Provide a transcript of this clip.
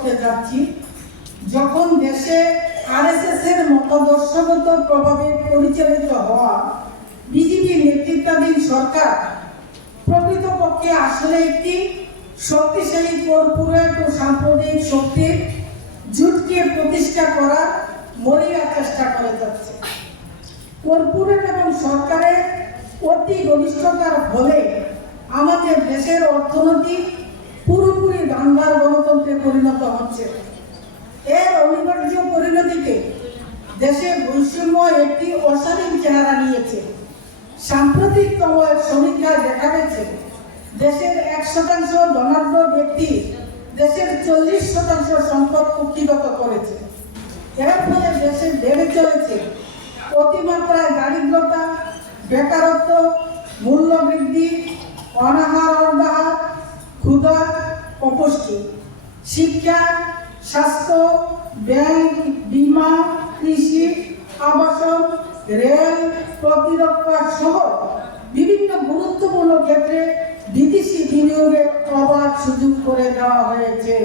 করতে যাচ্ছি, যখন দেশে আরএসএস এর মতাদর্শগত প্রভাবে পরিচালিত হওয়া বিজেপি নেতৃত্বাধীন সরকার প্রকৃতপক্ষে আসলে একটি শক্তিশালী কর্পোরেট ও সাম্প্রদায়িক শক্তির জুটকে প্রতিষ্ঠা করার মরিয়া চেষ্টা করে যাচ্ছে। কর্পোরেট এবং সরকারের অতি ঘনিষ্ঠতার ফলে আমাদের দেশের অর্থনীতি দেশের বৈষম্য একটি অশালীন চেহারা নিয়েছে। সাম্প্রতিকতম এক সমীক্ষায় দেখা গেছে, দেশের এক শতাংশ ধনাঢ্য ব্যক্তি দেশের চল্লিশ শতাংশ সম্পদ কুক্ষিগত করেছে। এর ফলে দেশে বেড়ে চলেছে অতিমাত্রায় দারিদ্রতা, বেকারত্ব, মূল্য বৃদ্ধি, অনাহার অনাহার ক্ষুধা, অপুষ্টি। শিক্ষা, স্বাস্থ্য, ব্যাংক, বীমা রেল প্রতিরক্ষা সহ বিভিন্ন গুরুত্বপূর্ণ ক্ষেত্রে বিদেশি বিনিয়োগের অবাধ সুযোগ করে দেওয়া হয়েছে।